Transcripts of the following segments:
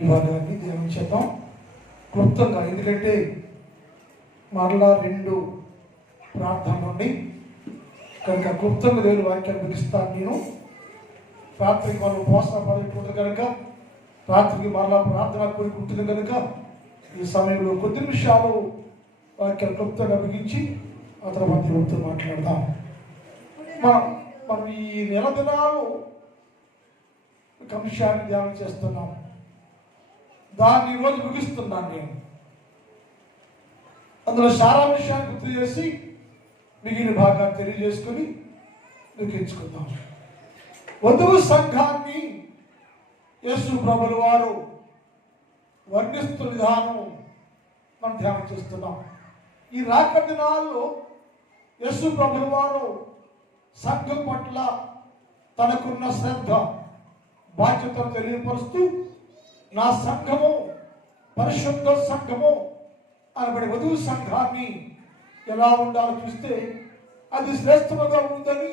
ఈ భాగాన్ని ధ్యానించేద్దాం క్లుప్తంగా. ఎందుకంటే మరలా 2 ప్రార్థనలు ఉండి కనుక క్లుప్తంగా దేవుని వాక్యాన్ని ముగిస్తాను. నేను రాత్రికి మనం ఉపవాసం పడుకుంటుంది కనుక, రాత్రికి మరలా ప్రార్థన కూడి ఉంటుంది కనుక ఈ సమయంలో కొద్ది నిమిషాలు వాక్యాలు క్లుప్తంగా ముగించి ఆ తర్వాత దేవుడితో మాట్లాడదాం. మనం ఈ నెల దినాలు ఒక అంశాన్ని ధ్యానం చేస్తున్నాం. దాన్ని ఈరోజు ముగిస్తున్నాను నేను. అందులో సారాంశాన్ని గుర్తు చేసి మిగిలిన భాగాన్ని తెలియజేసుకుని ముగించుకుందాం. వధువు సంఘాన్ని యేసు ప్రభుల వారు వర్ణిస్తున్న విధానం మనం ధ్యానం చేస్తున్నాం. ఈ రాక దినాల్లో యేసు ప్రభుల వారు సంఘం పట్ల తనకున్న శ్రద్ధ బాధ్యతను తెలియపరుస్తూ, నా సంఘము పరిశుద్ధ సంఘము అనబడి వధువు సంఘాన్ని ఎలా ఉండాలో చూస్తే అది శ్రేష్టముగా ఉందని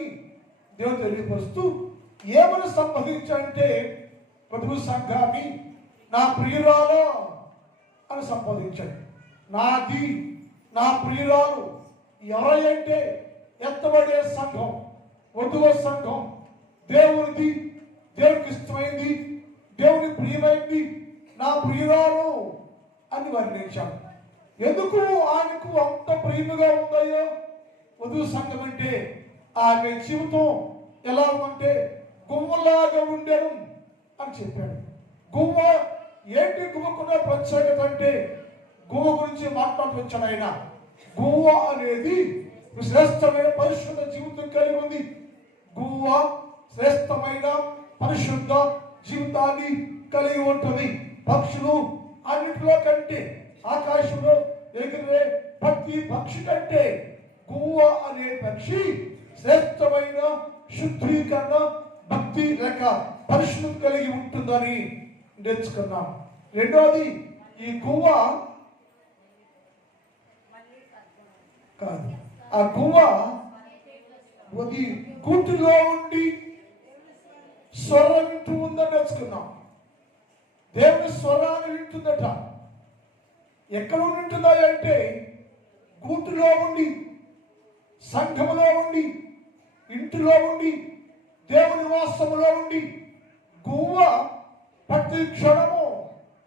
దేవుడు తెలియపరుస్తూ ఏమని సంబోధించంటే వధువు సంఘాన్ని నా ప్రియురాలు అని సంబోధించండి. నాది, నా ప్రియురాలు ఎవరంటే ఎత్తబడే సంఘం, వధువు సంఘం, దేవునిది, దేవునికి ఇష్టమైంది, దేవుని ప్రియమైంది, నా ప్రియురాలు అని వర్ణించాడు. ఎందుకు ఆయనకు అంత ప్రియముగా ఉందయ్యో వధువు సంఘం అంటే? ఆమె జీవితం ఎలా ఉందంటే గువ్వలాగా ఉండేను అని చెప్పాడు. గువ్వ ఏంటి? గువ్వకున్న ప్రత్యేకత అంటే గువ్వ గురించి మాట్లాడుతూ వచ్చాడు ఆయన. గువ్వ అనేది శ్రేష్టమైన పరిశుద్ధ జీవితం కలిగి ఉంది. గువ్వ శ్రేష్టమైన పరిశుద్ధ జీవితాన్ని కలిగి ఉంటుంది. పక్షులు అన్నిటిలో కంటే, ఆకాశంలో ఎగిరే ప్రతి పక్షి కంటే గువ్వ అనే పక్షి శ్రేష్టమైన శుద్ధీకరణ, భక్తి లేక పరిశుద్ధం కలిగి ఉంటుందని నేర్చుకున్నాం. రెండోది, ఈ గువ్వ కాదు, ఆ గువ్వ గూటిలో ఉండి స్వరం వింటూ ఉందని నేర్చుకున్నాం. దేవుని స్వరాన్ని వింటుందట. ఎక్కడ ఉంటుందా అంటే గూటిలో ఉండి, సంఘములో ఉండి, ఇంటిలో ఉండి, దేవుని వాసములో ఉండి గువ్వ ప్రతి క్షణము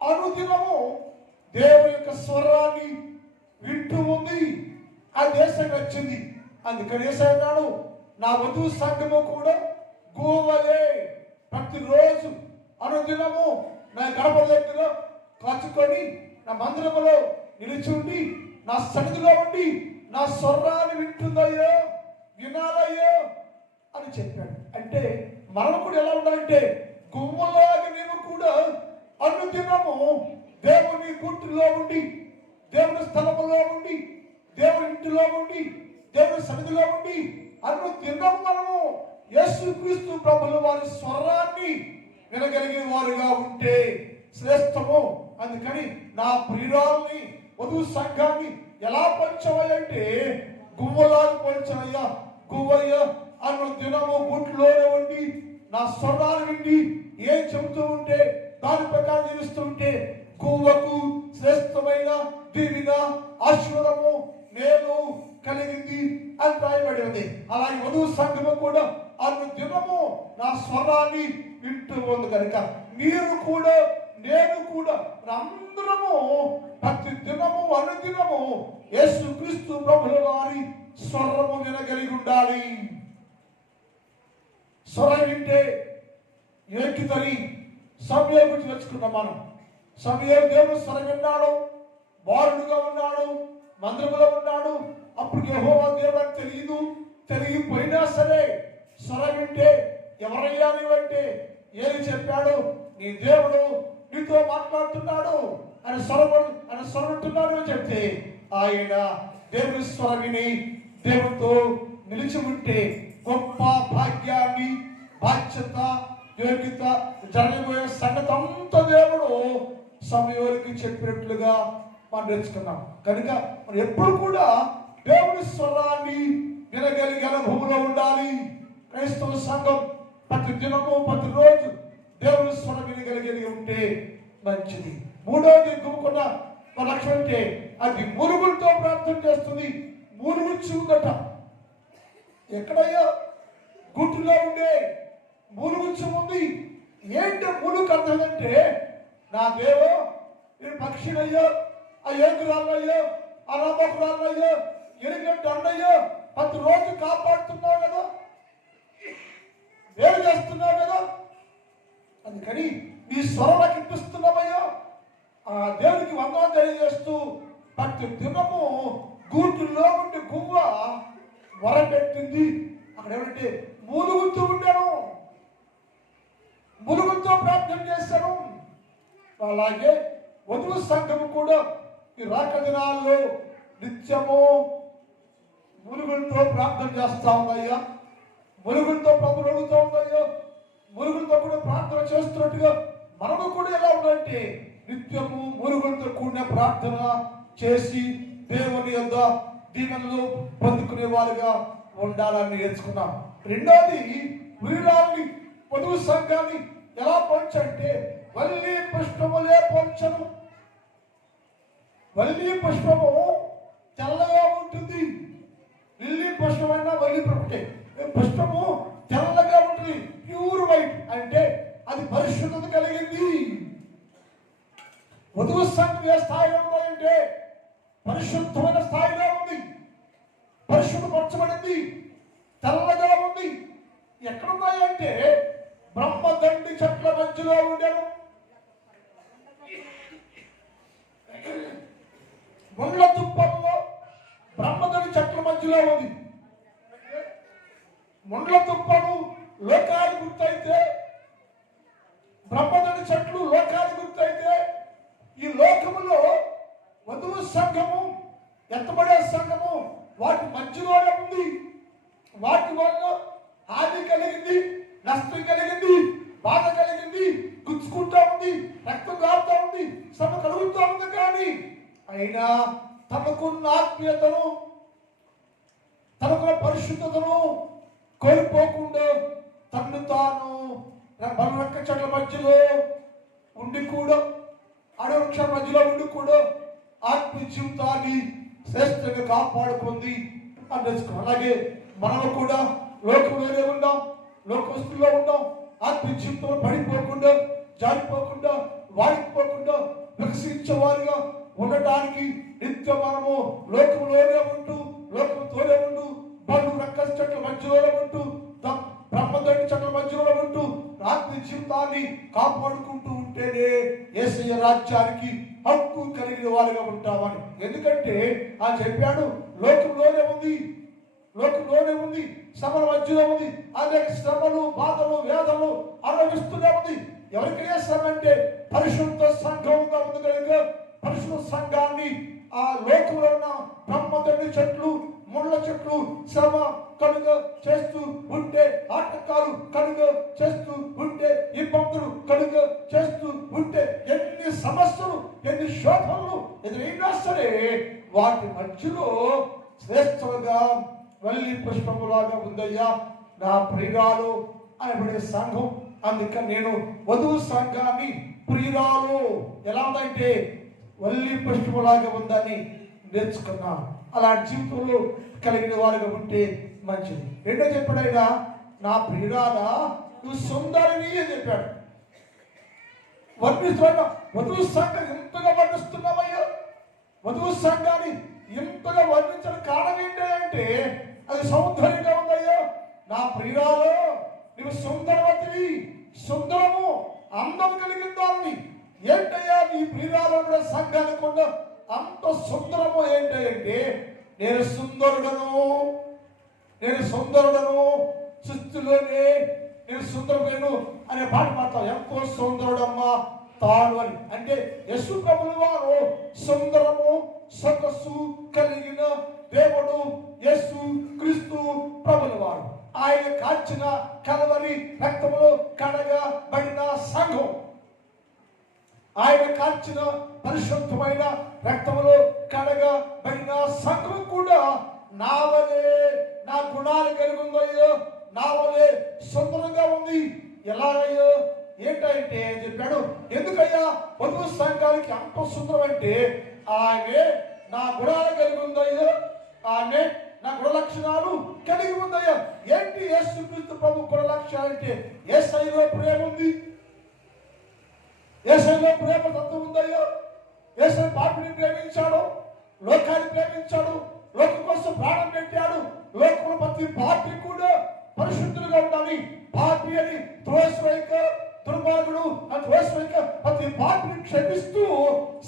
అనుదినము దేవుని యొక్క స్వరాన్ని వింటూ ఉంది. ఆ దేశం వచ్చింది. అందుకని అన్నాడు, నా వధువు సంఘము కూడా గువ్వలే ప్రతిరోజు అనుదినము నా గడప దగ్గర కాచుకొని, నా మందిరములో నిలిచి నా సన్నిధిలో ఉండి నా స్వరాన్ని వింటుందయ్యో, వినాలయ్యో అని చెప్పాడు. అంటే మనం కూడా ఎలా ఉండాలంటే గువ్వలాగా నేను కూడా అనుదినము దేవుని గుట్టులో ఉండి, దేవుని స్థలములో ఉండి, దేవుని ఇంటిలో ఉండి, దేవుని సన్నిధిలో ఉండి అనుదినము మనము యేసుక్రీస్తు ప్రభుల వారి స్వరాన్ని వినగలిగే వారుగా ఉంటే శ్రేష్టము. అందుకని నా ప్రియురాల్ని, వధువు సంఘాన్ని ఎలా పోల్చవయ్యంటే గువ్వలాగా పోల్చవయ్యా. గువ్వయ్య అనుదినము గుట్లోనే ఉండి నా స్వరాన్ని విండి ఏం చెబుతూ ఉంటే దాని ప్రకారం జీవిస్తూ ఉంటే గువ్వకు శ్రేష్టమైన దీవిగా ఆశీర్వాదము నేను కలిగింది అని రాయబడి ఉంది. అలాగే వధువు సంఘము కూడా అనుదినము నా స్వరాన్ని వింటూ ఉంది కనుక మీరు కూడా, నేను కూడా, అందరము ప్రతి దినము అనుదినము యేసుక్రీస్తు ప్రభుల వారి స్వరము వినగలిగి ఉండాలి. స్వరం వింటే ఏకితని సమయం గురించి తెచ్చుకున్నాం మనం. సమయం దేవుడు స్వరం విన్నాడు, బాలుడుగా ఉన్నాడు, మందిరంలో ఉన్నాడు. అప్పుడు యెహోవా దేవుడు అని తెలియపోయినా సరే స్వరం వింటే ఎవరయ్యా నీవంటే ఏది చెప్పాడు, నీ దేవుడు నీతో మాట్లాడుతున్నాడు అని స్వరమంటున్నాడు అని చెప్తే ఆయన దేవుని స్వరం విని దేవుడితో నిలిచి ఉంటే గొప్ప భాగ్యాన్ని, బాధ్యత, యోగ్యత, జరగబోయే సంగతి అంతా దేవుడు సమయానికి చెప్పినట్లుగా మనం నేర్చుకున్నాం. కనుక మనం ఎప్పుడు కూడా దేవుని స్వరాన్ని వినగలిగే అనుభవంలో ఉండాలి. క్రైస్తవ సంఘం ప్రతి దినము, ప్రతిరోజు దేవుని స్వరం వినగలిగి ఉంటే మంచిది. మూడోది గుమ్ముకున్న లక్షణం అంటే అది మురుగులతో ప్రార్థన చేస్తుంది. మూలుగుచ్చి ఉందట. ఎక్కడయ్యా? గుట్టులో ఉండే మూలుగుచ్చి ఉంది. ఏంటి మూలుగు అర్థం అంటే, నా దేవో నేను పక్షినయ్యో, ఆ ఏగురాన్నయ్యో, ఆ నమ్మకురాన్నయ్యో, ఎరిగట్టు అన్నయ్యో, ప్రతిరోజు కాపాడుతున్నావు కదా, వేరు చేస్తున్నావు కదా, అందుకని నీ స్వరం ఇప్పిస్తున్నామయ్యో, ఆ దేవునికి వందనాలు తెలియజేస్తూ ప్రతి దినము గూటులో ఉండి గువ్వ వరపెట్టింది. అక్కడ ఏమంటే మూలుగుతూ ఉండాను, మూలుగుతో ప్రార్థన చేశాను. అలాగే వధువు సంఘము కూడా ఈ రాక దినాల్లో నిత్యము మురుగులతో ప్రార్థన చేస్తా ఉందయ్యా. మురుగులతో ప్రభుత్వం అడుగుతూ ఉందయ్యా. మురుగులతో కూడా ప్రార్థన చేస్తున్నట్టుగా మనము కూడా ఎలా ఉందంటే నిత్యము మురుగులతో కూడిన ప్రార్థన చేసి దేవుని యొక్క దీవెనలు పొందుకునే వారుగా ఉండాలని నేర్చుకున్నాం. రెండోది, వీరాన్ని వధువు సంఘాన్ని ఎలా పంచంటే వల్లి పుష్పములే పంచను. వల్లి పుష్పము తెల్లగా ఉంటుంది. లిల్లీ పుష్పమైనా వల్లి పుష్పము తెల్లగా ఉంటుంది. ప్యూర్ వైట్ అంటే అది పరిశుద్ధత కలిగింది. వధువు సంఘం ఏ స్థాయిలో ఉందంటే పరిశుద్ధమైన స్థాయిలో ఉంది, పరిశుద్ధపరచబడింది, తెల్లగా ఉంది. ఎక్కడున్నాయంటే బ్రహ్మదండి చెట్ల మధ్యలో ఉండేను. ముళ్ళ తుప్పల్లో బ్రహ్మదండి చెట్ల మధ్యలో ఉంది. ముళ్ళ తుప్పలు లోకాలు గుర్తయితే, బ్రహ్మదండి చెట్లు లోకాలు గుర్తయితే, ఈ లోకములో వధువు సంఘము, ఎత్తబడే సంఘము వాటి మధ్యలోనే ఉంది. వాటి వల్ల హాని కలిగింది, నష్టం కలిగింది, బాధ కలిగింది, గుచ్చుకుంటా ఉంది, రక్తం కారుతా ఉంది, శ్రమ కలుగుతూ ఉంది. కానీ అయినా తనకున్న ఆత్మీయతను, తనకున్న పరిశుద్ధతను కోల్పోకుండా తను తాను బలరక్క చెట్ల మధ్యలో ఉండి కూడా, అడవృక్ష మధ్యలో ఉండి కూడా ఆత్మీయ జీవితాన్ని శ్రేష్టంగా కాపాడుకుంది అని తెలుసుకున్నాం. అలాగే మనము కూడా లోకంలోనే ఉన్నాం, లోకస్తుల్లో ఉన్నాం. ఆత్మీయ జీవితంలో పడిపోకుండా, జారిపోకుండా, వాడిపోకుండా వికసించేవారుగా ఉండటానికి నిత్యం మనము లోకంలోనే ఉంటూ, లోకంతోనే ఉంటూ, బలు రక్కల చెట్ల మధ్యలో ఉంటూ, బ్రహ్మదండి చెట్ల మధ్యలో ఉంటూ ఆత్మీయ జీవితాన్ని కాపాడుకుంటూ ఉంటేనే యేసయ్య రాజ్యానికి హక్కు కలిగిన వారుగా ఉంటామని. ఎందుకంటే ఆయన చెప్పాడు, లోకంలోనే ఉంది, లోకంలోనే ఉంది, శ్రమల మధ్యలో ఉంది, అనేక శ్రమలు, బాధలు, వేదనలు అనుభవిస్తూనే ఉంది. ఎవరికైనా శ్రమ అంటే పరిశుద్ధ సంఘంగా ఉంది కనుక పరిశుద్ధ సంఘాన్ని ఆ లోకంలో ఉన్న బ్రహ్మదండి చెట్లు, ముళ్ళ చెట్లు శ్రమ కలుగ చేస్తూ ఉంటే, ఆటంకాలు కలుగ చేస్తూ ఉంటే, ఇబ్బందులు కలుగ చేస్తూ ఉంటే, ఎన్ని సమస్యలు, ఎన్ని శోధనలు ఎదురైనా సరే వాటి మధ్యలో శ్రేష్టంగా వల్లి పుష్పములాగా ఉందయ్యా నా ప్రియురాలు అనబడే సంఘం. అందుకని నేను వధువు సంఘాన్ని ప్రియురాలు ఎలా ఉందంటే వల్లి పుష్పములాగా ఉందని నేర్చుకున్నాను. అలాంటి జీవితంలో కలిగిన వారుగా ఉంటే మంచిది. రెండో చెప్పాడైనా, నా ప్రియురాల నువ్వు సుందరిని అని చెప్పాడు. వర్ణిస్తున్నా, వధువు సంఘం ఎంతగా వర్ణిస్తున్నామయ్యా. వధువు సంఘాన్ని ఎంతగా వర్ణించిన కారణం ఏంటంటే అది సౌందర్యంగా ఉందయ్యా. నా ప్రియురాలు నువ్వు సుందరవతివి, సుందరము, అందం కలిగిన దాన్ని. ఏంటయ్యా నీ ప్రియురాలు కూడా సంఘానికి ఉన్న అంత సుందరము ఏంటంటే, నేను సుందరుడను, నేను సుందరుడను, సృష్టిలోనే నేను సుందరుడను అనే పాట పాడతాం. ఎంతో సుందరుడమ్మా తాను అని. అంటే యేసు ప్రభువు వారు సుందరము, సొగసు కలిగిన దేవుడు యేసు క్రీస్తు ప్రభువు వారు. ఆయన కాచిన కలవరి రక్తములో కడగబడిన సంఘం, ఆయన కాచిన పరిశుద్ధమైన రక్తములో కడగబడిన సంఘం కూడా నా వలే నా గుణాలు కలిగి ఉందయ్యో, నా వలే సుందరంగా ఉంది. ఎలాగయ్యో ఏంటంటే అని చెప్పాడు. ఎందుకయ్యా వధువు సంఘానికి అంత సుందరం అంటే ఆమె నా గుణాలు కలిగి ఉందయ్యా, ఆమె నా గుణ లక్షణాలు కలిగి ఉందయ్యా. ఏంటి యేసుక్రీస్తు ప్రభు గుణ లక్షణాలు అంటే యేసయ్యలో ప్రేమ ఉంది, యేసయ్యలో ప్రేమ తత్వం ఉందయ్యా. యేసయ్య పాపిని ప్రేమించాడు, లోకాన్ని ప్రేమించాడు, లోకం కోసం ప్రాణం పెట్టాడు. లోకంలో ప్రతి పాపి కూడా పరిశుద్ధులుగా ఉండాలి. పాపి అని త్రోసివేయక, దుర్మార్గుడు అని త్రోసివేయక ప్రతి పాపిని క్షమిస్తూ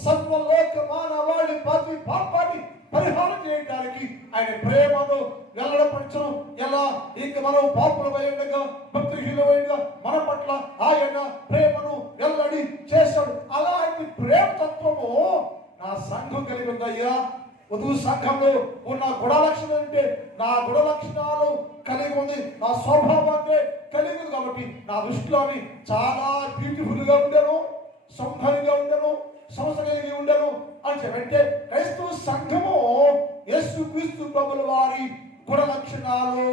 సర్వలోక మానవాళి ప్రతి పాపాన్ని పరిహారం చేయడానికి ఆయన ప్రేమను వెల్లడపరచడం. ఎలా ఇంక మనం పాపులమైనగా భక్తిహీనమైనగా మన పట్ల ఆయన ప్రేమను వెల్లడి చేశాడు. అలాంటి ప్రేమ తత్వము నా సంఘం కలిగి ఉందయ్యా. వధువు సంఘంలో ఉన్న గుణ లక్షణం అంటే నా గుణ లక్షణాలు కలిగి ఉంది, నా స్వభావాన్ని కలిగి ఉంది కాబట్టి నా దృష్టిలోని చాలా బ్యూటిఫుల్ గా ఉండను, సౌందర్యంగా ఉండను, సమస్య కలిగి ఉండను అని చెప్పంటే క్రైస్తవ సంఘము యేసుక్రీస్తు ప్రభుల వారి గుణ లక్షణాలు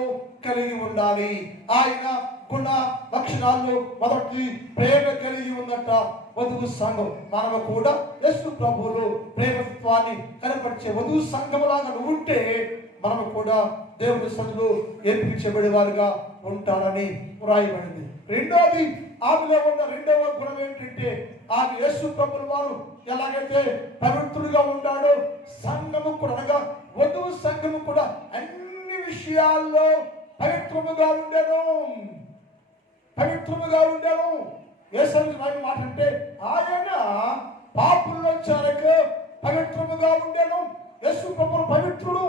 కలిగి ఉండాలి. ఆయన గుణ లక్షణాలు మొదటి ప్రేమ కలిగి ఉందట వధువు సంఘం. మనము కూడా యేసు ప్రభువులు ప్రేమత్వాన్ని కనపరిచే వధువు సంఘములాగా ఉంటే మనము కూడా దేవుని సన్నిధిలో ఏర్పించబడే వారుగా ఉంటారని వ్రాయబడింది. రెండోది, ఆమెలో ఉన్న రెండవ గుణం ఏంటంటే ఆమె యేసు ప్రభువుల వారు ఎలాగైతే పవిత్రుడిగా ఉన్నాడో సంఘము కూడా అనగా వధువు సంఘము కూడా అన్ని విషయాల్లో పవిత్రముగా ఉండెను, పవిత్రముగా ఉండెను. యేసయ్య మాట అంటే ఆయన పాపుల్లో చేరక పవిత్రముగా ఉండెను. యేసు ప్రభువు పవిత్రుడు,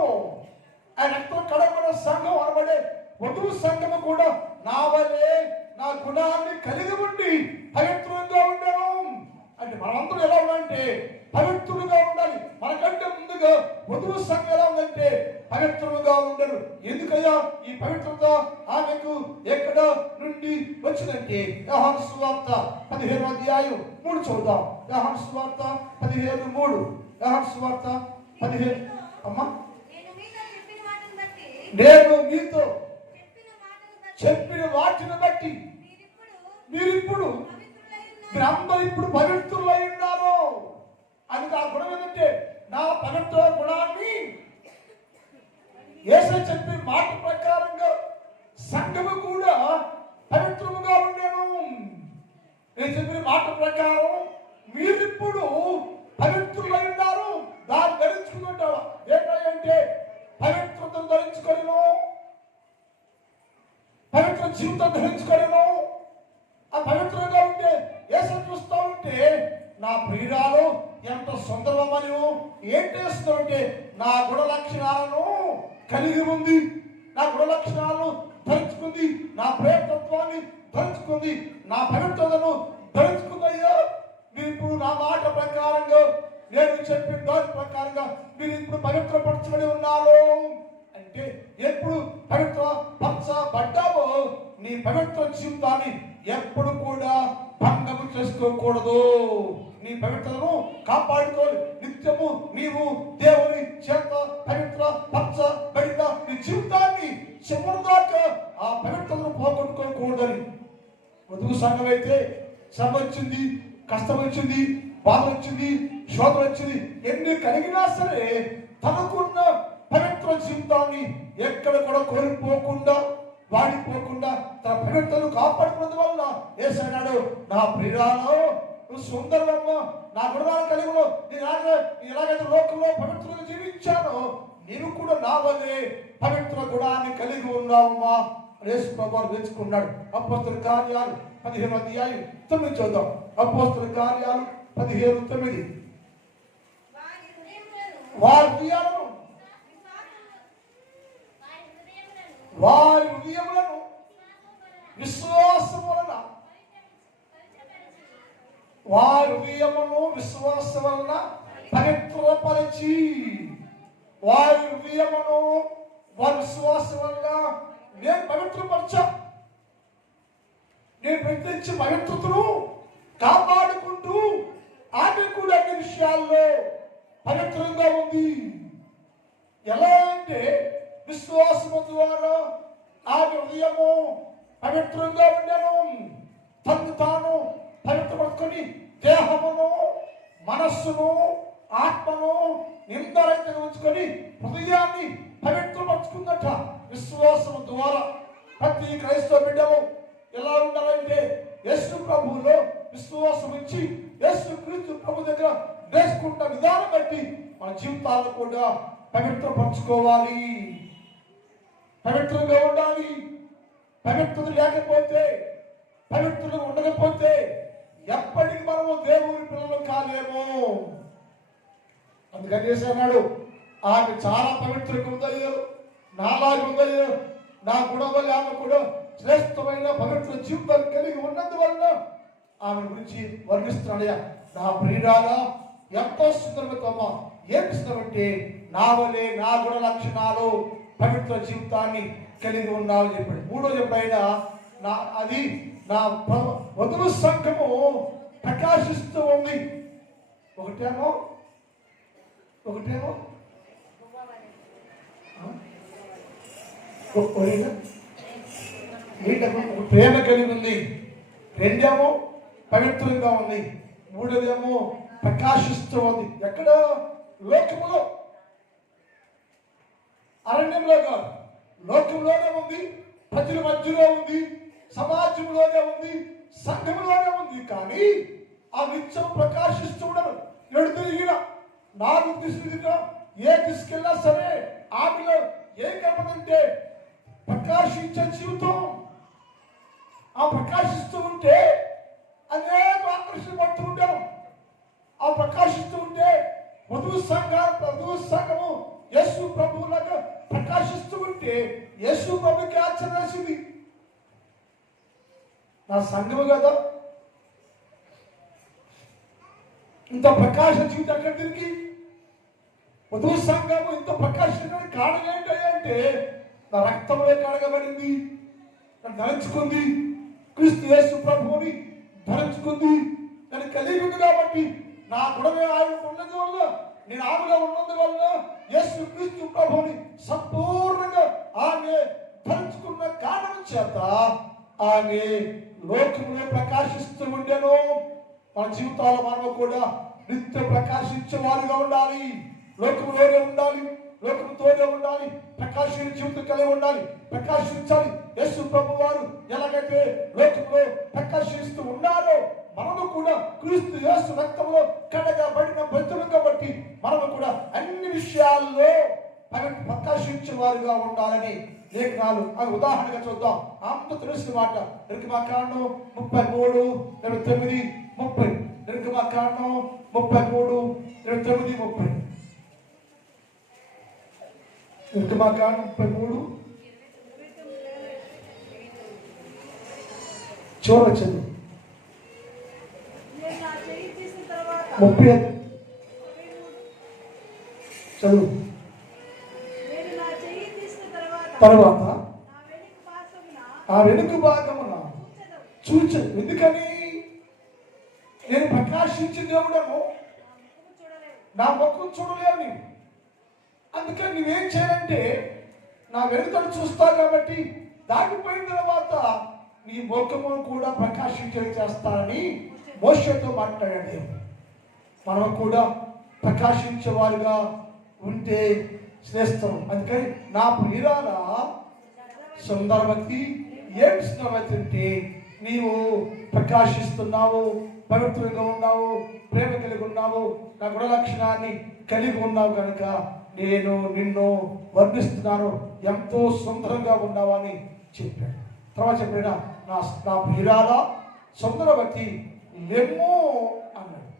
ఆయన రక్తం కడగబడిన సంఘం అనబడే వధువు సంఘము కూడా నా వలే నా గుణాన్ని కలిగి ఉండి పవిత్రంగా ఉండెను. అంటే మనమందరూ ఎలా ఉండాలంటే పవిత్రులుగా ఉండాలి. మనకంటే ముందుగా వధువు సంఘం ఎలా ఉందంటే పవిత్రముగా ఉండరు. ఎందుకయ్యా ఈ పవిత్రత ఆమెకు ఎక్కడ నుండి వచ్చిందంటే యోహాను సువార్త 15వ అధ్యాయం 3 చదువుదాం. యోహాను సువార్త 15:3. యోహాను సువార్త 15. అమ్మా, నేను మీతో చెప్పిన వాటిని బట్టి మీరిప్పుడు మీరందరూ ఇప్పుడు పవిత్రులై ఉన్నారు. అది ఆ గుణం ఏంటంటే నా పవిత్ర గుణాన్ని యేసయ్య చెప్పిన మాట ప్రకారంగా సంఘము కూడా పవిత్రముగా ఉండేను. నేను చెప్పిన మాట ప్రకారం మీరిప్పుడు పవిత్రులై ఉన్నారు. దాన్ని ధరించుకుంటావా? ఏంటంటే పవిత్రతను ధరించుకోలేను, పవిత్ర జీవితం ధరించుకోలేను. ఆ పవిత్రంగా ఉంటే యేసయ్య చూస్తూ ఉంటే నా ప్రియురాలు ఎంత సుందరమని ఏం చేస్తుందంటే నా గుణ లక్షణాలను కలిగి ఉంది, నా గుణ లక్షణాలను ధరించుకుంది, నా ప్రేమతత్వాన్ని ధరించుకుంది, నా పవిత్రతను ధరించుకుందయ్యా. మీరు ఇప్పుడు నా మాట ప్రకారంగా నేను చెప్పిన దాని ప్రకారంగా మీరు ఇప్పుడు పవిత్రపరచబడి ఉన్నారు. అంటే ఎప్పుడు పవిత్ర పరచబడ్డావో నీ పవిత్ర జీవితాన్ని ఎప్పుడు కూడా భంగము చేసుకోకూడదు. నీ పవిత్రతను కాపాడుకోవాలి. నిత్యము నీవు దేవుని చేత పవిత్ర పరచబడిన నీ జీవితాన్ని చివరి దాకా ఆ పవిత్రతను పోగొట్టుకోకూడదని. వధువు సంఘం అయితే శ్రమ వచ్చింది, కష్టం వచ్చింది, బాధ వచ్చింది, శోధన వచ్చింది, ఎన్ని కలిగినా సరే తనకున్న పవిత్ర జీవితాన్ని ఎక్కడ కూడా కోల్పోకుండా వాడిపోకుండా తన పవిత్రతను కాపాడుకున్నది వల్ల యేసయ్యన్నాడు, నా ప్రియురాలు నువ్వు సుందరమ్మ, నా గుణాలు కలిగి ఎలాగైతే లోకంలో పవిత్రంగా జీవించానో నీవు కూడా నా వల్లే పవిత్ర గుణాన్ని కలిగి ఉన్నావమ్మా యేసు ప్రభువు మెచ్చుకున్నాడు. అపోస్తలుల కార్యాలు 15వ అధ్యాయం 9 చూద్దాం. అపోస్తలుల కార్యాలు 15:9. వారి హృదయములను విశ్వాసం వలన పవిత్రపరిచి వారి హృదయమును వారి విశ్వాసం వలన నేను పవిత్రపరచా. నేను ప్రత్యేకించి పవిత్రతను కాపాడుకుంటూ ఆమె కూడా అన్ని విషయాల్లో పవిత్రంగా ఉంది. ఎలా అంటే విశ్వాసము ద్వారా ఆమె హృదయము పవిత్రంగా ఉండను, తను తాను మనస్సును ఆత్మను నిందరహితంగా ఉంచుకొని హృదయాన్ని పవిత్రపరుచుకుందట. విశ్వాసం ద్వారా ప్రతి క్రైస్తవ బిడ్డలు ఎలా ఉండాలంటే యేసు ప్రభువులో విశ్వాసం ఇచ్చి యేసు క్రీస్తు ప్రభు దగ్గర నేర్చుకుంటున్న విధానం బట్టి మన జీవితాలను కూడా పవిత్రపరచుకోవాలి, పవిత్రంగా ఉండాలి. పవిత్రత లేకపోతే, పవిత్రత ఉండకపోతే ఎప్పటికి మనము దేవుని పిల్లలు కాలేము. అందుకని చేశాడు, ఆమె చాలా పవిత్రంగా ఉందయ్యో, నాలాగా ఉందయ్యో, నా గుణం వల్ల ఆమె కూడా శ్రేష్టమైన పవిత్ర జీవితాన్ని కలిగి ఉన్నందువలన ఆమె గురించి వర్ణిస్తున్నాడయ్యా. నా ప్రియురాలా ఎంతో సుందరమతమ్మా, ఏమిస్తామంటే నా వలే నా గుణ లక్షణాలు పవిత్ర జీవితాన్ని కలిగి ఉన్నామని చెప్పాడు. మూడో ఎప్పుడైనా నా వధువు సంఘము ప్రకాశిస్తూ ఉంది. ఒకటేమో ప్రేమ కలిగి ఉంది, రెండేమో పవిత్రంగా ఉంది, మూడోదేమో ప్రకాశిస్తూ ఉంది. ఎక్కడ? లోకములో, అరణ్యంలో కాదు, లోకంలోనే ఉంది, ప్రజల మధ్యలో ఉంది, సమాజంలోనే ఉంది, సంఘంలోనే ఉంది. కానీ ఆ నిత్యం ప్రకాశిస్తూ ఉండదు. ఎడు తిరిగిన నాలుగు దిశలుగా ఏ తీసుకెళ్ళినా సరే ఆమెలో ఏం కనపడంటే ప్రకాశించే జీవితం. ఆ ప్రకాశిస్తూ ఉంటే అనేక ఆకర్షించబడుతూ ఉంటాం. ఆ ప్రకాశిస్తూ ఉంటే వధువు సంఘము యేసు ప్రభువులాగా ప్రకాశిస్తూ ఉంటే యేసు ప్రభుకి ఆశ్చర్యం వేసింది. నా సంఘము కదా ఇంత ప్రకాశ జీవితం ఎక్కడ తిరిగి, వధువు సంఘము ఇంత ప్రకాశించడానికి కారణం ఏంటంటే నా రక్తంలో కడగబడింది, ధరించుకుంది, క్రీస్తు యేసు ప్రభువుని ధరించుకుంది, దాన్ని కలిగి ఉంది. కాబట్టి నా గుణమే ఆయన ఉన్నది వల్ల, నేను ఆమెలో ఉన్నది వల్ల యేసు క్రీస్తు ప్రభువుని సంపూర్ణంగా ఆమె ధరించుకున్న కారణం చేత ఆమె లోకంలో ప్రకాశిస్తూ ఉండేను. మన జీవితాల మనము కూడా నిత్య ప్రకాశించే వారిగా ఉండాలి, లోకంలోనే ఉండాలి, లోకంతోనే ఉండాలి, ప్రకాశించే జీవితం కలిగి ఉండాలి, ప్రకాశించాలి. యేసు ప్రభు వారు ఎలాగైతే లోకంలో ప్రకాశిస్తూ ఉన్నారో మనము కూడా క్రీస్తు యేసు రక్తంలో కడగబడిన బంధువులు కాబట్టి మనము కూడా అన్ని విషయాల్లో ప్రకాశించే వారుగా ఉండాలని లేఖనాలు అది ఉదాహరణగా చూద్దాం. అంత తెలిసిన మాట నిర్గమకాండం 33:29, 30. నిర్గమకాండం 33:29, 30. నిర్గమకాండం 33 చివరి చదువు 35 చదువు. తర్వాత ఆ వెనుక భాగమున చూచదు. ఎందుకని? నేను ప్రకాశించిన దేవుడేమో నా ముఖం చూడలేవు. అందుకని నువ్వేం చేయాలంటే నా వెనుకను చూస్తావు కాబట్టి దాటిపోయిన తర్వాత నీ ముఖమును కూడా ప్రకాశించే చేస్తానని మోషేతో మాట్లాడాడు. మనం కూడా ప్రకాశించేవారుగా ఉంటే శ్రేష్టం. అందుకని నా ప్రియురాల సుందరవతి ఏమిస్తున్నావతి అంటే నీవు ప్రకాశిస్తున్నావు, పవిత్రంగా ఉన్నావు, ప్రేమ కలిగి ఉన్నావు, నా గుణ లక్షణాన్ని కలిగి ఉన్నావు కనుక నేను నిన్ను వర్ణిస్తున్నాను, ఎంతో సుందరంగా ఉన్నావు అని చెప్పాడు. తర్వాత చెప్పిన నా ప్రియురాల సుందరవతి లెమ్ము అన్నాడు.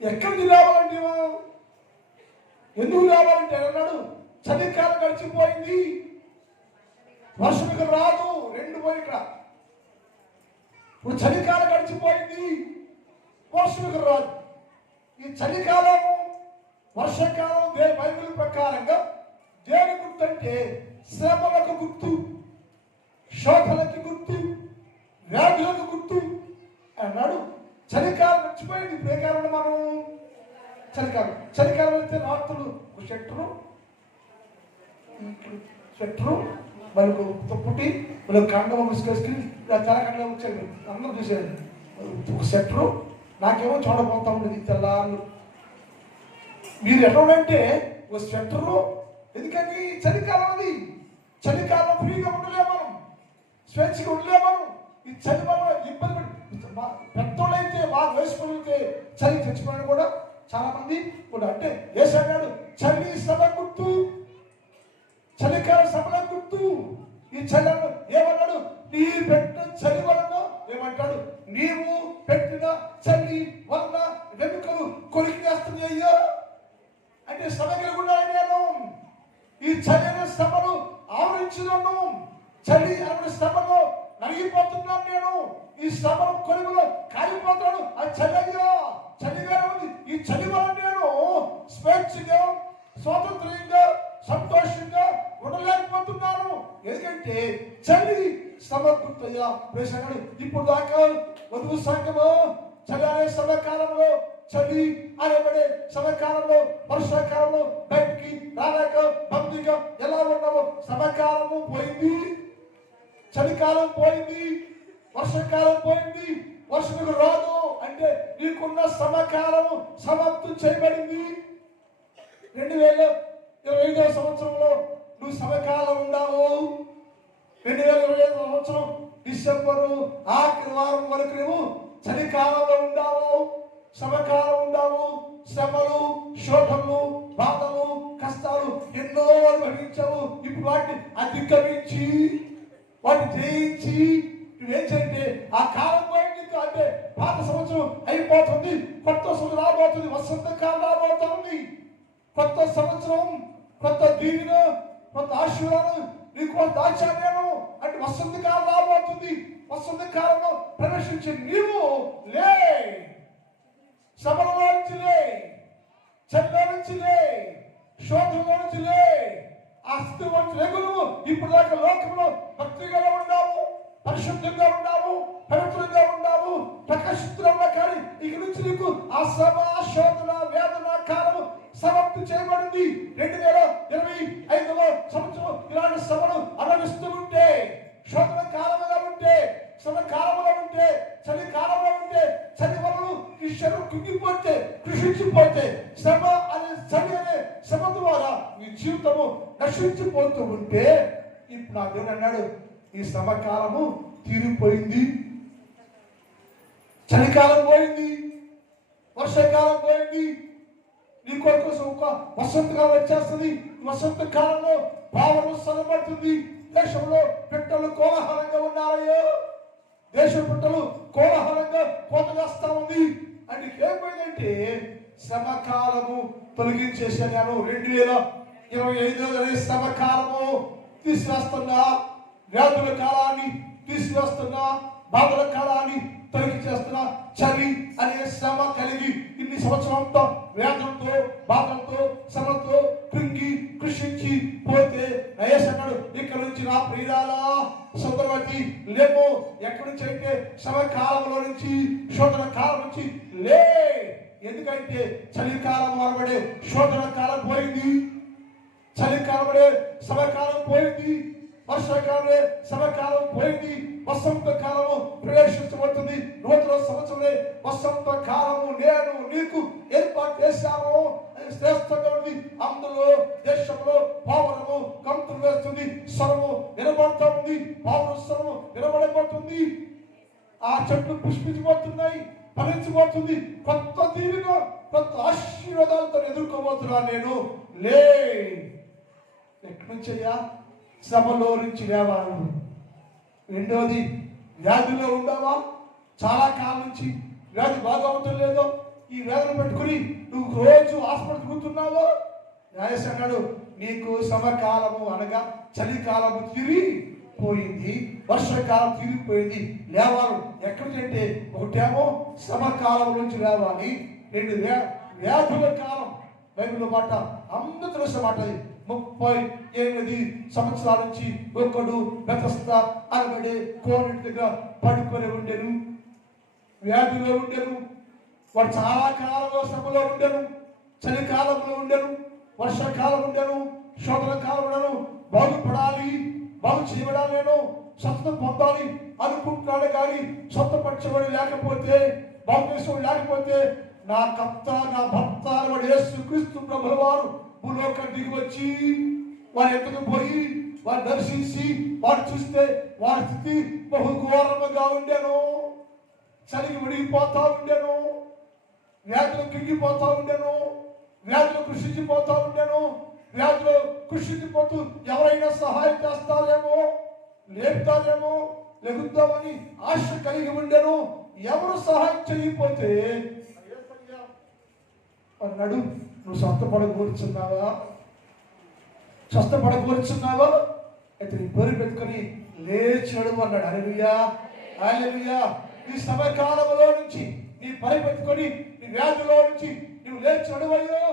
ఎక్కడికి రావాలండి? ఎందుకు రావాలంటే అన్నాడు, చలికాలం గడిచిపోయింది, వర్షం ఇక రాదు. రెండు పోయి ఇక్కడ ఇప్పుడు చలికాలం గడిచిపోయింది, వర్షం ఇక రాదు. ఈ చలికాలము వర్షాకాలం బైబిల్ ప్రకారంగా దేని గుర్తు అంటే శ్రమలకు గుర్తు, శోధనకి గుర్తు, వ్యాధులకు గుర్తు అన్నాడు. చలికాలం గడిచిపోయింది. ఇప్పుడు ఏ కాలం మనం చలికాలం అయితే రాత్రులు ఒక స్వెట్టరు మనకు పుట్టి మనకు కండ ముసుకేసుకుని తెల్లకండ వచ్చాడు అందరూ చూసేది. ఒక స్వెట్టరు నాకేమో చూడబోతా ఉండేది తెల్లారు. మీరు ఎట్లంటే ఓ స్వెటరు, ఎందుకని చలికాలం అది. చలికాలం ఫ్రీగా ఉండలేము మనం, స్వేచ్ఛగా ఉండలేము మనం. ఈ చలి వల్ల ఇబ్బంది పెద్దోళ్ళైతే బాగా వేసుకుని చలి తెచ్చిపోయిన కూడా చాలా మంది కూడా. అంటే వేసాడు చలి సభ గుర్తు, చలికాల సభల గుర్తు. ఈ చలి ఏమన్నాడు? నీ పెట్టిన చలి వలన ఏమంటాడు? నీవు పెట్టిన చలి వలన వెనుకలు కొలికి వేస్తుంది అయ్యో. అంటే సభ కలిగి ఉండాలి నేను. ఈ చలి అనే సభను ఆవరించున్నాను. చలి అనే సభలో నలిగిపోతున్నాను నేను. ఈ సభను కొలుగులో కాలిపోతాను. ఆ చలి అయ్యో చలిగా ఉంది. ఈ చలి వల్ల నేను స్వేచ్ఛగా స్వాతంత్ర్యంగా సంతోషంగా ఉండలేకపోతున్నాను. ఎందుకంటే చలి సమకృతయ్యా వేసాడు. ఇప్పుడు దాకా వధువు సంఘము చలి అనే సమకాలంలో, చలి అనేబడే సమకాలంలో, వర్షాకాలంలో బయటికి రాలేక బందీగా ఎలా ఉన్నామో సమకాలము పోయింది, చలికాలం పోయింది, వర్షాకాలం పోయింది. వర్షములు రాదు అంటే నీకున్న సమకాలము సమాప్తం చేయబడింది. 2025వ సంవత్సరంలో నువ్వు సమకాలం ఉండావు. 2025వ సంవత్సరం డిసెంబరు ఆఖరి వారం వరకు నువ్వు చలికాలంలో ఉండావు, సమకాలం ఉండావు. శ్రమలు, శోధములు, బాధలు, కష్టాలు ఎన్నో అనుభవించావు. ఇప్పుడు వాటిని అధిగమించి వాటిని జయించి నువ్వేం చేయంటే ఆ కాలం పోయింది. అంటే పాత సంవత్సరం అయిపోతుంది, కొత్త సంవత్సరం రాబోతుంది, వసంతకాలం రాబోతుంది. కొత్త సంవత్సరం, కొత్త దీవెన, కొత్త ఆశీర్వాదం, నీకు కొంత ఆచార్యను అంటే వసంతకాలం రాబోతుంది. వసంతకాలంలో ప్రవేశించి నీవు లే, సభలో నుంచి లే, చలిలో నుంచి లే, శోధంలో నుంచి లే, ఆ స్థితి నుంచి లేకును. ఇప్పుడు దాకా లోకంలో భక్తిగా ఉండావు, పరిశుద్ధంగా ఉండావు, పవిత్రంగా ఉండావు, ప్రకాశిస్తున్నా. కానీ ఇక నుంచి నీకు ఆ సభ, శోధన, వేదన కాలము సమాప్తి చేయబడింది. 2025వ సంవత్సరం ఇలాంటి సభను అనుభవిస్తూ ఉంటే, శోధన కాలంగా ఉంటే, శ్రమ కాలంలో ఉంటే, చలి కాలంలో ఉంటే, చలి వలన ఈ శరీరం కుంగిపోతే, కృషించిపోతే, శ్రమ అనే చలి అనే శ్రమ ద్వారా నీ జీవితము నశించిపోతూ ఉంటే, ఇప్పుడు నా దేవుడు అన్నాడు ఈ శ్రమ కాలము తీరిపోయింది, చలికాలం పోయింది, వర్షాకాలం పోయింది. నీ కోసం ఒక వసంతకాలం వచ్చేస్తుంది. వసంత కాలంలో భావన సలబడుతుంది. దేశంలో పిట్టలు కోలాహలంగా ఉన్నారయ్యో, దేశ పిట్టలు కోలాహలంగా కోత వేస్తా ఉంది. అంటే ఏమైందంటే శ్రమకాలము తొలగించేసాను. 2025 శ్రమకాలము తీసివేస్తున్నా, వ్యాధుల కాలాన్ని తీసివేస్తున్నా, బాధల కాలాన్ని తొలగించేస్తున్నా. చలి అనే శ్రమ కలిగి ఇన్ని సంవత్సరంతో వేదంతో, బాధలతో, శ్రమతో కృంగి కృషించి పోతే నయేసన్నాడు ఇక్కడ నుంచి నా ప్రియురాలా సోదరవతి లేమో. ఎక్కడి నుంచి అయితే శ్రమ కాలంలో నుంచి, శోధన కాలం నుంచి లే. ఎందుకంటే చలికాలం అనబడే శోధన కాలం పోయింది, చలికాలం అనే శ్రమకాలం పోయింది, వర్షాకాలమే సమకాలం పోయింది, వసంత కాలము ప్రవేశించబడుతుంది. నూతన సంవత్సరమే వసంత కాలము నేను నీకు ఏర్పాటు చేశాను. శ్రేష్టంగా ఉంది. అందులో దేశంలో పావురము గంతులు వేస్తుంది, స్వరము వినబడుతూ ఉంది, పావుర స్వరము వినబడబడుతుంది. ఆ చెట్లు పుష్పించబోతున్నాయి, ఫలించబోతుంది. కొత్త దీవెన, కొత్త ఆశీర్వాదాలతో ఎదుర్కోబోతున్నా నేను. లే, ఎక్కడి నుంచయ్యా? శ్రమలో నుంచి లేవాలి. రెండోది, వ్యాధిలో ఉండవా? చాలా కాలం నుంచి వ్యాధి బాగా అవుతలేదో, ఈ వేదన పెట్టుకుని నువ్వు రోజు హాస్పిటల్ కూర్చున్నావో, న్యాయసంగాడు నీకు సమకాలము అనగా చలికాలము తీరిపోయింది, వర్షాకాలం తీరిపోయింది. లేవాలి. ఎక్కడికంటే ఒకటేమో సమకాలం నుంచి లేవాలి, రెండు వ్యాధుల కాలం. బైబిల్ మాట అందరూ తెలిసిన మాట. 38 సంవత్సరాల నుంచి ఒకడు బెతస్దా అనబడే కోవిడ్ దగ్గర పడుకొని ఉండెను, వ్యాధిలో ఉండెను. వాడు చాలా కాలంలో శ్రమలో ఉండెను, చలికాలంలో ఉండెను, వర్షాకాలం ఉండెను, శోధన కాలం ఉండను. బాగుపడాలి, బాగు చేయబడాలి, నేను స్వస్థత పొందాలి అనుకుంటున్నాడు. కానీ స్వస్థపరచబడి లేకపోతే బాప్తిస్మం లేకపోతే నా కర్త నా భర్త వాడు యేసుక్రీస్తు ప్రభుల వారు భూలోకం దిగి వచ్చి వారి ఎత్తుకు పోయి వారు దర్శించి వారు చూస్తే వారి స్థితి బహు ఘోరముగా ఉండేను. చలికి విడిగిపోతా ఉండేను, వ్యాధులు కింగిపోతా ఉండేను, వ్యాధులు కృషించిపోతా ఉండేను. వ్యాధులు కృషించిపోతూ ఎవరైనా సహాయం చేస్తారేమో, లేపుతారేమో, లెగుద్దామని ఆశ కలిగి ఉండేను. ఎవరు సహాయం చేయకపోతే అన్నాడు, నువ్వు స్వస్థపడకూర్చున్నావా, స్వస్థపడకూర్చున్నావా, అయితే నీ పేరు పెట్టుకొని లేచాడు అన్నాడు. హల్లెలూయా, హల్లెలూయా. ఈ సమయకాలంలో నుంచి నీ పని పెట్టుకొని నీ వ్యాధిలో నుంచి నువ్వు లేచాడు అయ్యో.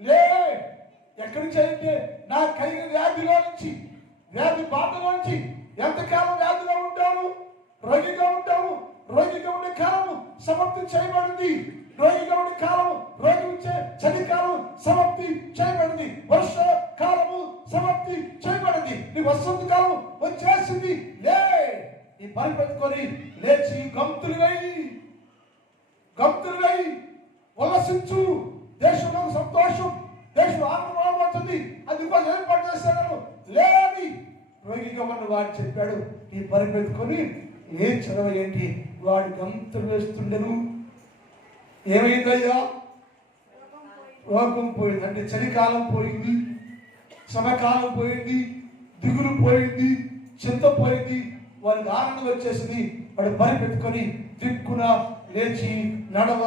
లే, ఎక్కడి నుంచి అయితే నా కలిగిన వ్యాధిలో నుంచి, వ్యాధి బాధలో నుంచి. ఎంతకాలం వ్యాధిలో ఉంటావు, రోగిగా ఉంటావు. రోగిగా ఉండే కాలం సమాప్తి చేయబడింది. రోగిగా ఉండే కాలం, రోగి ఉంచే చలికాలం సమాప్తి చేయబడింది. వర్ష కాలము సమాప్తి చేయబడింది. నీ వసంత కాలం వచ్చేసింది. లే, ఈ పని పెట్టుకొని లేచి గంతులు వేయి, గంతులు వేయి, ఉల్లసించు. దేశంలో సంతోషం, దేశం ఆనందం అవుతుంది. అది ఇంకోటి ఏర్పాటు చేశాను. లేని రోగిగా ఉన్న వాడు చెప్పాడు, ఈ పని పెట్టుకొని ఏ చదవ ఏంటి, వాడు గంతులు వేస్తుండెను. ఏమైందయ్యా? రోగం పోయింది. అంటే చలికాలం పోయింది, సమకాలం పోయింది, దిగులు పోయింది, చింత పోయింది. వారికి ఆనందం వచ్చేసింది. వాడు పని పెట్టుకొని దిక్కున లేచి నడవ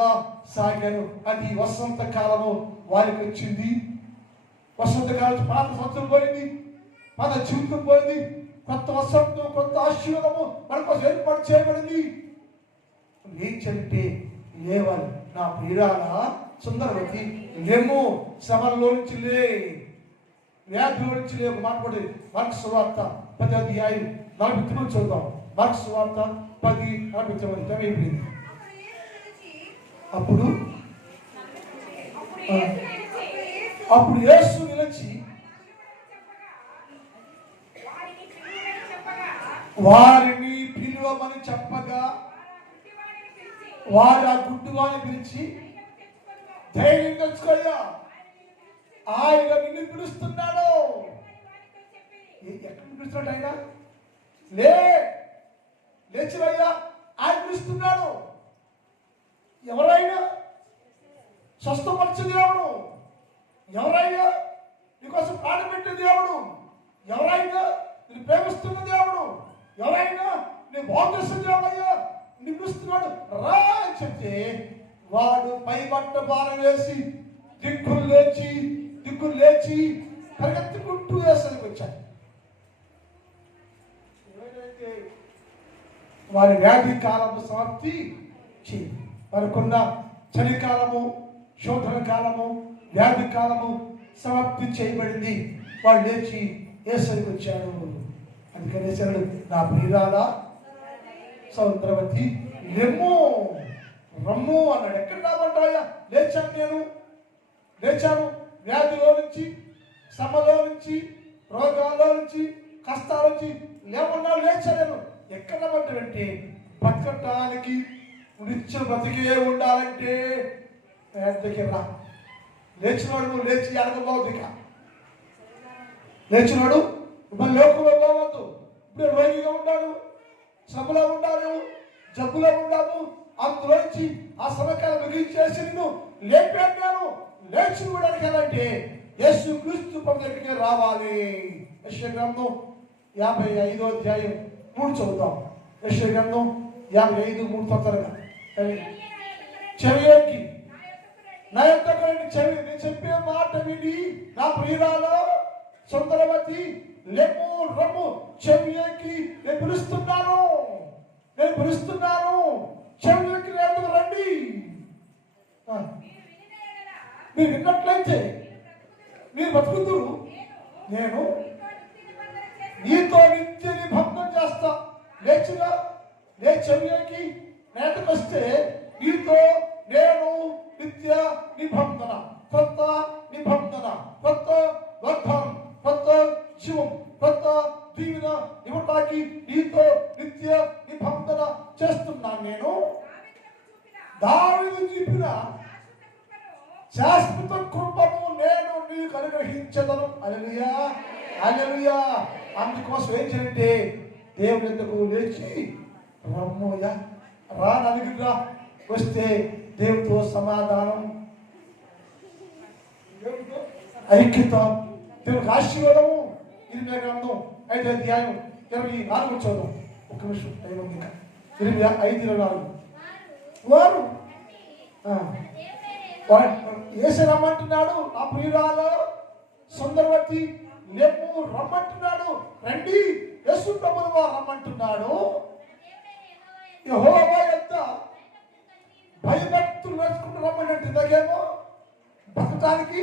సాగాను. అది వసంత కాలము వారికి వచ్చింది. వసంత కాలం పాత సంవత్సరం పోయింది, పాత జీవితం పోయింది. కొత్త వసంతం, కొత్త ఆశీర్వాదము మన కోసం ఏర్పాటు చేయబడింది. ఏం చెప్తే లేవాలి. నా ప్రియురాల సుందరవతి, లేము, శ్రమలో నుంచి లే, వ్యాధిలో నుంచి లే. ఒక మాట కూడా మార్కు సువార్త 10వ అధ్యాయం 43 చూద్దాం. మార్కు సువార్త 10:49 అయిపోయింది. అప్పుడు యేసు నిలిచి వారిని పిలువమని చెప్పగా వారు ఆ గుడ్డివాడిని పిలిచి, ధైర్యం తెచ్చుకోయ్యా, ఆయన నిన్ను పిలుస్తున్నాడు. ఎక్కడ పిలుస్తున్నాడు ఆయన? లేచివయ్యా, ఆయన పిలుస్తున్నాడు. ఎవరైనా స్వస్థపరిచే దేవుడు, ఎవరైనా నీకోసం ప్రాణం పెట్టే దేవుడు, ఎవరైనా నేను ప్రేమిస్తున్న దేవుడు, ఎవరైనా నేను బాగుచేస్తున్న దేవుడు అయ్యా నిలుస్తున్నాడు, రా అని చెప్తే వాడు పై బట్ట భారం వేసి దిక్కులు లేచి పరిగెత్తుకుంటూ వేసరికి వచ్చాడు. వారి వ్యాధి కాలము సమాప్తి చేయి. వారికున్న చలికాలము, శోధన కాలము, వ్యాధి కాలము సమాప్తి చేయబడింది. వాడు లేచి ఏసరికి వచ్చాడు. అందుకనేసాడు, నా ప్రియురాల సౌందరవతి, లెమ్ము, రమ్ము అన్నాడు. ఎక్కడ రామంటావా? లేచాను వ్యాధిలో నుంచి, శ్రమలో నుంచి, రోగాల్లో నుంచి, కష్టాల నుంచి లేమన్నాడు. లేచాను. ఎక్కడ రమ్మంటాడంటే బతకటానికి నిత్యం బతికే ఉండాలంటే దగ్గర రా. లేచినాడు, నువ్వు లేచి అడగబోదిక. లేచినాడు, మళ్ళీ లోకంలో పోవద్దు. ఇప్పుడు రోగిగా ఉన్నాడు, శ్రమలో ఉన్నాడు, జబ్బులో ఉన్నాము. అందులోంచి ఆ సమకాలం ముగించేసి నిన్ను లేపాను. లేచి కూడా అడగాలంటే యేసు క్రీస్తు ప్రభు దగ్గరికి రావాలి. యెషయా గ్రంథం 55వ అధ్యాయం 3 చదువుతాం. యెషయా గ్రంథం 55:3 తొందరగా. చెవికి నా యొక్క చెవి, నేను చెప్పే మాట విని నా ప్రియురాల సుందరవతి, లెమ్ము, రమ్ము, చెవికి నేను పిలుస్తున్నాను, చెవికి లేదు రండి. మీరు విన్నట్లయితే మీరు బతుకుతురు, నేను నీతో నిత్య నిబంధన చేస్తా. లేచిగా లే, చెవికి నేతకు వస్తే నీతో నేను నిత్య నిబంధన, కొత్త నిబంధన, కొత్త వర్ధనం, కొత్త జీవం, కొత్త దీవెన ఇవ్వటానికి నీతో నిత్య నిబంధన చేస్తున్నాను. నేను చూపిన శాశ్వత కృపను నేను నీకు అనుగ్రహించదను. హల్లెలూయా, హల్లెలూయా. అందుకోసం ఏం చేయంటే దేవుని ఎందుకు లేచి రమ్మోయా, రా నలుగురా, వస్తే దేవుడితో సమాధానం, ఐక్యత, దేవుడికి ఆశీర్వాదము. ఇది గ్రంథం 5వ అధ్యాయం 24 చదువు. ఒక నిమిషం టైం ఉంది. 5:24 వారు ఏసే రమ్మంటున్నాడు. నా ప్రియురాలు సుందరవతి లేము రమ్మంటున్నాడు. రండి, యేసు ప్రభువు వారు రమ్మంటున్నాడు. యెహోవా యొక్క భయభక్తులు నడుచుకుంటూ రమ్మన్నట్టు ఇదగేమో బతకడానికి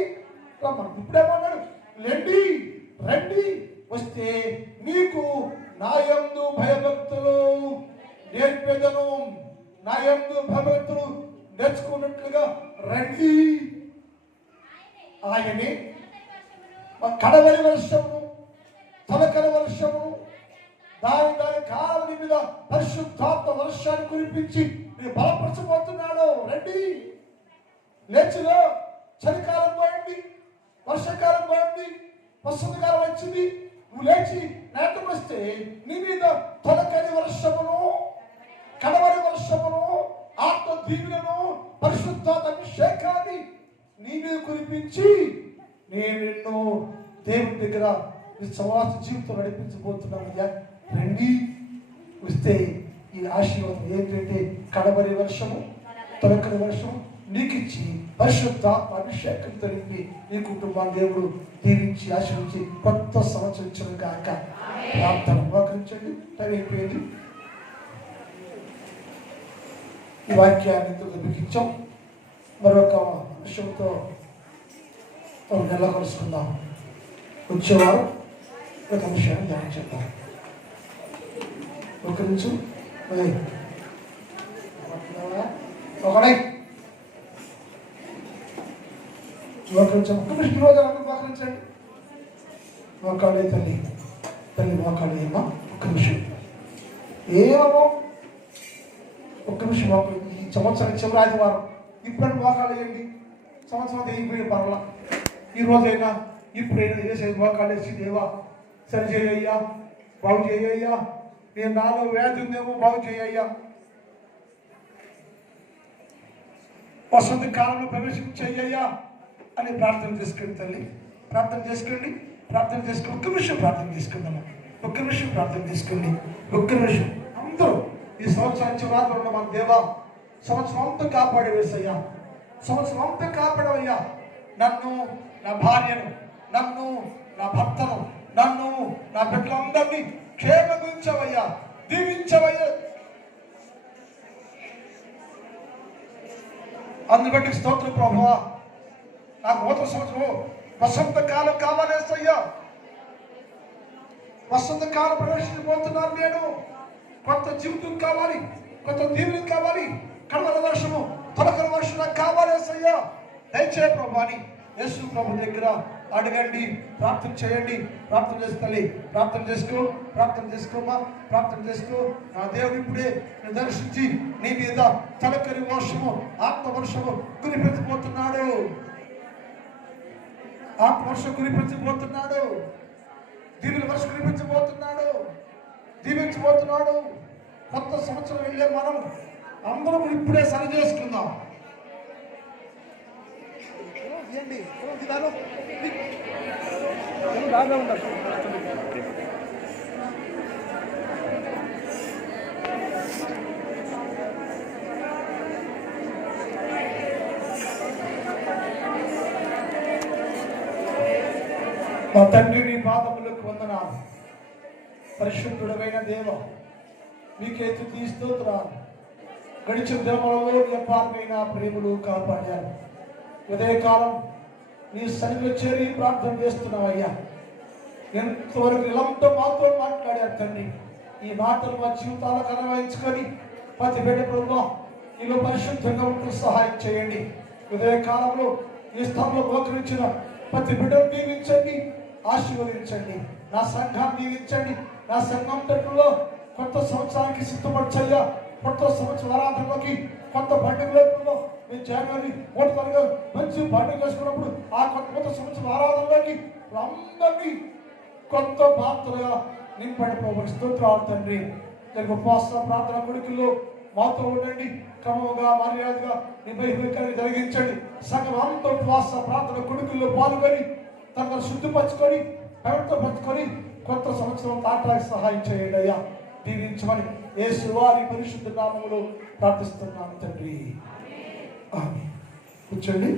రమ్మను. ఇప్పుడేమన్నాడు, రండి రండి, వస్తే నీకు నా యందు భయభక్తులు నేర్పేదను. నా యందు భయభక్తులు నేర్చుకున్నట్లుగా రండి. ఆయనే కడవరి వర్షమును తలకరి వర్షమును దాని కాలం మీద పరిశుద్ధాత్మ వర్షాన్ని కురిపించి నేను బలపరచబోతున్నాడు. రండి, లేచిలో. చలికాలం పోయింది, వర్షాకాలం పోయింది, వసంతకాలం వచ్చింది. నువ్వు లేచి నేతకు వస్తే నీ మీద తొలకరి వర్షమును కడవరి వర్షమును ఆత్మ దీవులను పరిశుద్ధాత్మ అభిషేకాన్ని నీ మీద కురిపించి నేను నిన్ను దేవుని దగ్గర విశ్వాస జీవితం నడిపించబోతున్నామయ్యా. రండి, వస్తే ఈ ఆశీర్వాదం ఏంటంటే కడవరి వర్షము తొలకరి వర్షము నీకు ఇచ్చి పరిశుద్ధాత్మ అభిషేకం తెలిపి నీ కుటుంబాన్ని దేవుడు దీవించి ఆశీర్వించి కొత్త సంవత్సరం ఇచ్చిన కాక ప్రార్థన మోకరించండి. టైం అయిపోయింది. ఈ వాక్యాన్ని బిగించాం. మరొక విషయంతో నెల కలుసుకుందాం. వచ్చేవారు ఒక విషయాన్ని ధ్యానం చేద్దాం. ఒక నిమిషం ఒకడై మోకరించండి. మోకరించండి. మోకాడే తల్లి తల్లి మోకాడే అమ్మా. ఒక్క నిమిషం ఏమో ఒక్క నిమిషం మోకలు. ఈ సంవత్సరం చివరి ఆదివారం ఇప్పుడు మోకాలు వేయండి. సంవత్సరం అయిపోయిన పర్వాల. ఈ రోజైనా ఇప్పుడైనా చేసే మోకాలు వేసి దేవా సరి చేయయ్యా, బాగు చేయయ్యా, నేను నాలో వ్యాధి ఉందేమో బాగు చేయయ్యా. వసంత కాలంలో ప్రవేశించయ్యా అని ప్రార్థన చేసుకోండి. తల్లి ప్రార్థన చేసుకోండి. ప్రార్థన చేసుకోండి. ఒక్క నిమిషం ప్రార్థన చేసుకుందాము. ఒక్క నిమిషం ప్రార్థన చేసుకోండి. ఒక్క నిమిషం అందరూ ఈ సంవత్సరం చివరాత్రులు మన దేవా సంవత్సరం అంతా కాపాడే వేసయ్యా, సంవత్సరం అంతా కాపాడవయ్యా. నన్ను, నా భార్యను, నన్ను, నా భర్తను, నన్ను, నా బిడ్డలందరినీ క్షేమగుంచవయ్యా, దీవించవయ్యా. అందుబట్టి స్తోత్రం ప్రభువా. నాకు నూతన సంవత్సరం వసంత కాలం కావాలేసయ్యా. వసంత కాలం ప్రవేశించబోతున్నాను నేను. కొత్త జీవితం కావాలి, కొత్త దీవులు కావాలి. కడవల వర్షము తొలకల వర్షం నాకు కావాలేసయ్యా. దయచేయ ప్రభు అని యేసు ప్రభు దగ్గర అడగండి, ప్రార్థన చేయండి. ప్రార్థన చేస్తాలి. ప్రార్థన చేసుకో, ప్రార్థన చేసుకోమా, ప్రార్థన చేసుకో. నా దేవుడు ఇప్పుడే దర్శించి నీ మీద తలకరి వర్షము ఆత్మ వర్షము కురిపించబోతున్నాడు. ఆత్మ వర్షం కురిపించబోతున్నాడు. దీవుల వర్షం కురిపించబోతున్నాడు, దీవించబోతున్నాడు. కొత్త సంవత్సరం వెళ్ళే మనం అందరం ఇప్పుడే సరి చేసుకుందాం. మా తండ్రి నీ పాదములకు వందనాలు. పరిశుద్ధుడమైన దేవ మీకే స్తుతి స్తోత్రాలు. గడిచిన దినములలో నీ అపారమైన ప్రేమలు కాపాడారు. ఉదయకాలం నీ సన్నిధిలో చేరి ప్రార్థన చేస్తున్నావయ్యా. ఎంతవరకు ఇలాంటి మాతో మాట్లాడారు తండ్రి. ఈ మాటలు మా జీవితాలకు అన్వయించుకొని ప్రతి బిడ్డ ప్రభువా నీలో పరిశుద్ధంగా ఉంటూ సహాయం చేయండి. ఉదయకాలంలో ఈ స్థలంలో గోచరించిన ప్రతి బిడ్డను దీవించండి, ఆశీర్వదించండి. నా సంఘాన్ని దీవించండి. నా సంఘం తట్టులో కొత్త సంవత్సరానికి సిద్ధపరచయ్యా. కొత్త సంవత్సర ఆరాధనలోకి, కొత్త పండుగలకు మేము జనవరి 1 తారీఖు మంచి పండుగ చేసుకున్నప్పుడు ఆ కొత్త సంవత్సరం ఆరాధనలోకి అందరినీ కొత్త పాత్రగా నింపడిపోబడి స్తోత్రాలు తండ్రి. తెలుగు ఉపవాస ప్రార్థన కొడుకుల్లో మాతో ఉండండి. క్రమంగా మర్యాదగా నీ బహిర్గతాన్ని జరిగించండి. సగం అంత ఉపవాస ప్రార్థన కొడుకుల్లో పాల్గొని తనను శుద్ధిపరచుకొని పవిత్రపరచుకొని కొత్త సంవత్సరం దాటానికి సహాయం చేయండి అయ్యా. దీవించమని యేసు వారి పరిశుద్ధ నామములో ప్రార్థిస్తున్నాను తండ్రి. ఆమేన్. కూర్చోండి.